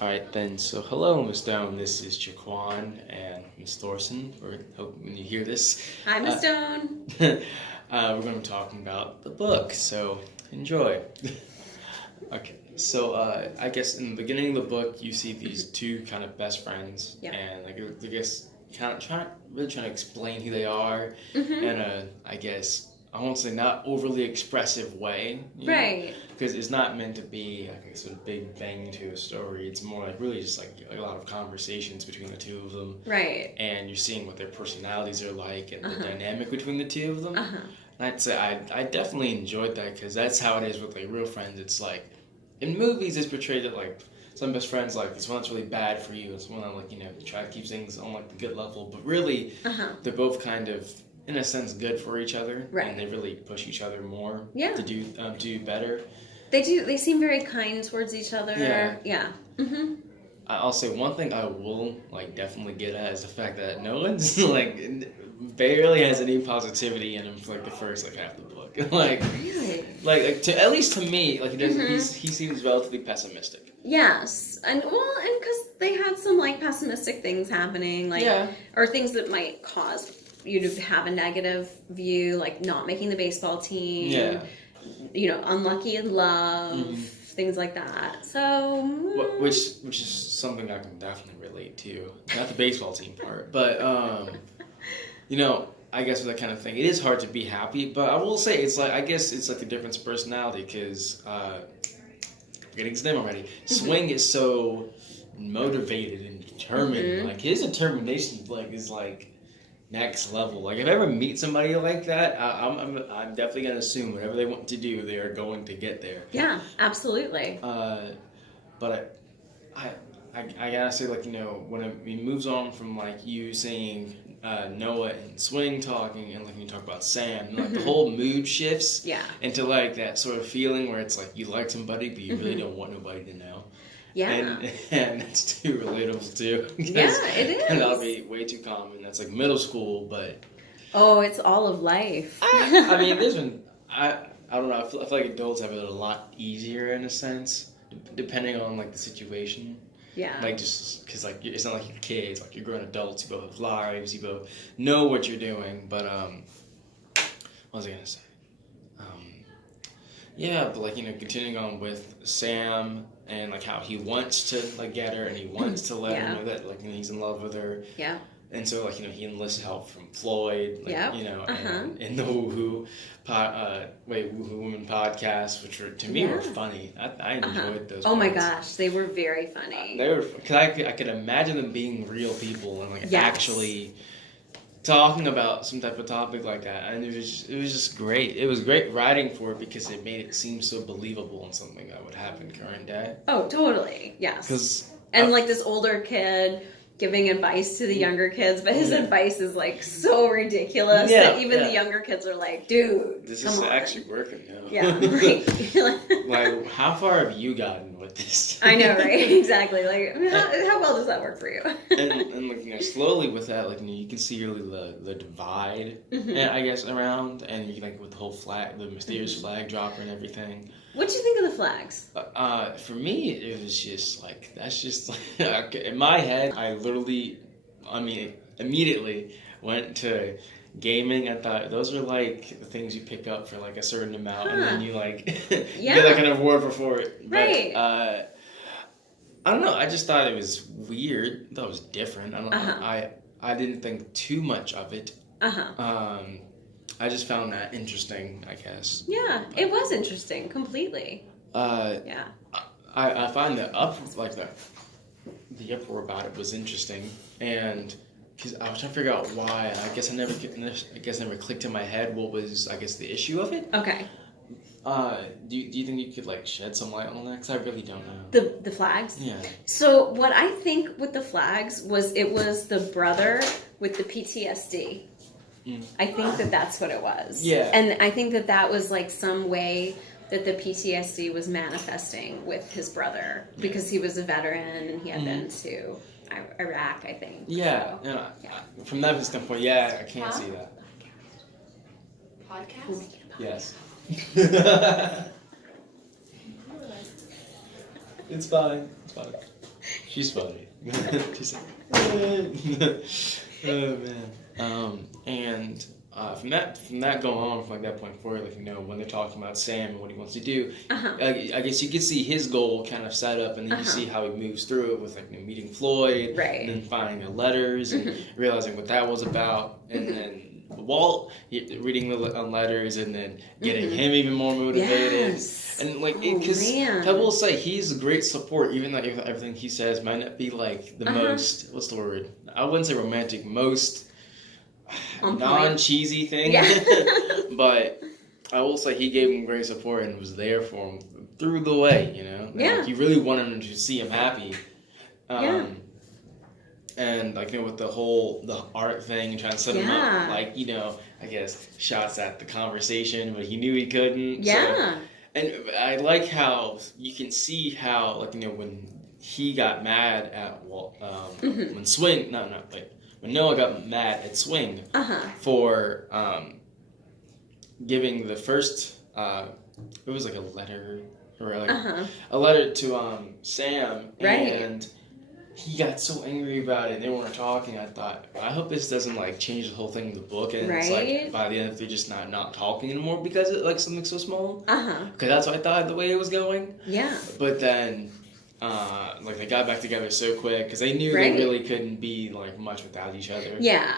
Alright then, so hello Miss Stone, this is Jaquan and Miss Thorson, or hope when you hear this. Hi, Miss Stone. We're going to be talking about the book, so enjoy. Okay, so I guess in the beginning of the book you see these two kind of best friends, Yeah. and I guess kind of trying to explain who they are in a, I guess, I won't say not overly expressive way. Right. Because it's not meant to be like a sort of big bang to a story. It's more like really just like a lot of conversations between the two of them. Right. And you're seeing what their personalities are like and the dynamic between the two of them. And I'd say I definitely enjoyed that because that's how it is with like real friends. It's like in movies it's portrayed that like some best friends like it's one that's really bad for you. It's one that like try to keep things on like the good level. But really they're both kind of in a sense good for each other. Right. And they really push each other more to do better. They do. They seem very kind towards each other. Yeah. Yeah. I'll say one thing I will like definitely get at is the fact that no one's like barely has any positivity in him for like the first like half of the book. Really? Like to at least to me, like he doesn't. He seems relatively pessimistic. Yes, and because they had some like pessimistic things happening, like or things that might cause you to have a negative view, like not making the baseball team. Yeah. Unlucky in love, things like that. So, which is something I can definitely relate to. Not the baseball team part, but I guess with that kind of thing, it is hard to be happy. But I will say, it's like I guess it's like a difference in personality because forgetting his name already. Swing is so motivated and determined. Like his determination, like is like next level. Like if I ever meet somebody like that, I'm definitely gonna assume whatever they want to do, they are going to get there. Yeah, absolutely. But I gotta say, like when it moves on from like you seeing Noah and Swing talking, and like you talk about Sam, and, like the whole mood shifts into like that sort of feeling where it's like you like somebody, but you really don't want nobody to know. Yeah. And it's too relatable too. Yeah, it is. And that'll be way too common. That's like middle school, but oh, it's all of life. I mean, there's been I don't know. I feel like adults have it a lot easier in a sense, depending on like the situation. Yeah. Like just because like it's not like you're kids, like you're grown adults. You both have lives. You both know what you're doing. But what was I gonna say? Yeah, but like continuing on with Sam and like how he wants to like get her and he wants to let her know that like he's in love with her. Yeah. And so like he enlists help from Floyd, like and the Woohoo Women podcast, which were to me were funny. I enjoyed those. Oh my gosh, they were very funny. They were because I could imagine them being real people and like actually talking about some type of topic like that, and it was just great. It was great writing for it because it made it seem so believable and something that would happen current day. Oh, totally. Yes. And like this older kid giving advice to the younger kids, but his advice is like so ridiculous that even the younger kids are like, dude, this is actually working now. Yeah, right. Like, how far have you gotten with this? I know, right? Exactly. Like, how well does that work for you? and like, slowly with that, like, you can see really the divide, I guess, around, and you like with the whole flag, the mysterious flag dropper and everything. What'd you think of the flags? For me, it was just like that's just like in my head. I immediately went to gaming. I thought those are like the things you pick up for like a certain amount, and then you like you get like an award for it. But, right. I don't know. I just thought it was weird. I thought it was different. I don't know. I didn't think too much of it. I just found that interesting, I guess. Yeah, it was interesting, completely. I find the uproar about it was interesting, and because I was trying to figure out why, and I guess never clicked in my head what was the issue of it. Okay. Do you think you could like shed some light on that? Because I really don't know. The flags? Yeah. So what I think with the flags was it was the brother with the PTSD. I think that's what it was. Yeah. And I think that was like some way that the PTSD was manifesting with his brother because he was a veteran and he had been to Iraq, I think. Yeah. So, from that standpoint, I can't see that. Podcast? Yes. It's fine. She's funny. She's like, oh man. And from that going on, from like that point forward, like, you know, when they're talking about Sam and what he wants to do, I guess you could see his goal kind of set up, and then you see how he moves through it with, like, you know, meeting Floyd, and then finding the letters and realizing what that was about, and then Walt reading the letters and then getting him even more motivated. Yes. And like, because I will say he's a great support, even though everything he says might not be like the most, what's the word? I wouldn't say romantic, most non-cheesy thing. Yeah. But I will say he gave him great support and was there for him through the way, you know? And, like, he really wanted him to see him happy. And, like, you know, with the art thing and trying to set him up, like, you know, I guess shots at the conversation, but he knew he couldn't. Yeah. So, and I like how you can see how, like, you know, when he got mad at Walt, when when Noah got mad at Swing for giving the first, it was like a letter, or like a letter to Sam, and he got so angry about it, and they weren't talking. I thought, I hope this doesn't like change the whole thing in the book, and it's like by the end they're just not talking anymore because it like something so small. Because that's what I thought the way it was going. Yeah. But then, like they got back together so quick because they knew they really couldn't be like much without each other. Yeah,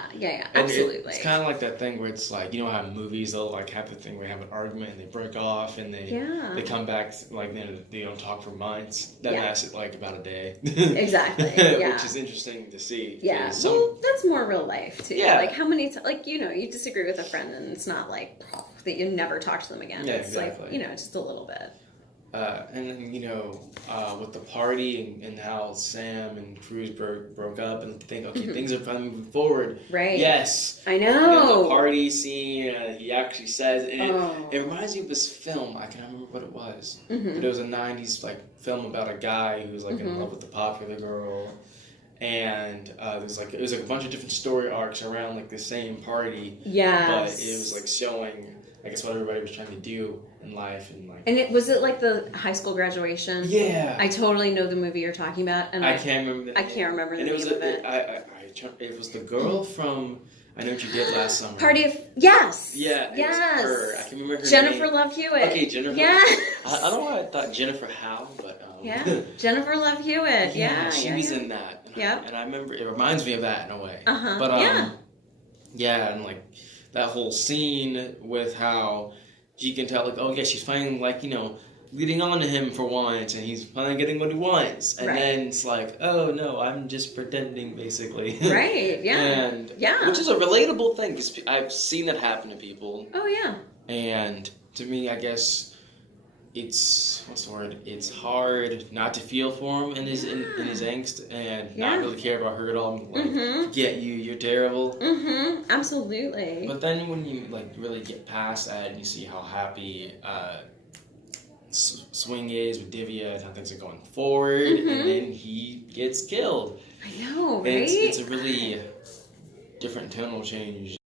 absolutely. It's kind of like that thing where it's like, you know how movies they'll like have the thing where they have an argument and they break off and they come back, like they don't talk for months. That lasted like about a day. Exactly. Yeah. Which is interesting to see. Yeah. Well, that's more real life too. Yeah. Like how many like, you know, you disagree with a friend and it's not like that you never talk to them again. Yeah, it's like, you know, just a little bit. And then, you know, with the party and how Sam and Cruz broke up and think, okay, things are finally moving forward. Right. Yes. I know. And the party scene, he actually says, and it reminds me of this film. I can't remember what it was. But it was a 90s, like, film about a guy who was, like, in love with the popular girl. And it was like a bunch of different story arcs around, like, the same party. Yeah. But it was, like, showing, I guess, what everybody was trying to do in life, and like. And was it like the high school graduation? Yeah. I totally know the movie you're talking about, and I can't remember. I can't remember the name of it. It was the girl from I Know What You Did Last Summer. Party of yes. Yeah. Yes. Her. I can remember her Jennifer name. Love Hewitt. Okay, Jennifer. Yeah. I don't know why I thought Jennifer Howe, but. Jennifer Love Hewitt. Yeah. She was in that. And I remember it reminds me of that in a way. But and like that whole scene with how. You can tell, like, oh, yeah, she's finally, like, you know, leading on to him for once, and he's finally getting what he wants. And then it's like, oh, no, I'm just pretending, basically. Right, yeah. And, which is a relatable thing, because I've seen that happen to people. Oh, yeah. And to me, I guess it's, what's the word? It's hard not to feel for him in his angst and not really care about her at all. Like, get you, you're terrible. Absolutely. But then when you, like, really get past that and you see how happy Swing is with Divya and how things are going forward, and then he gets killed. I know, right? It's a really different tonal change.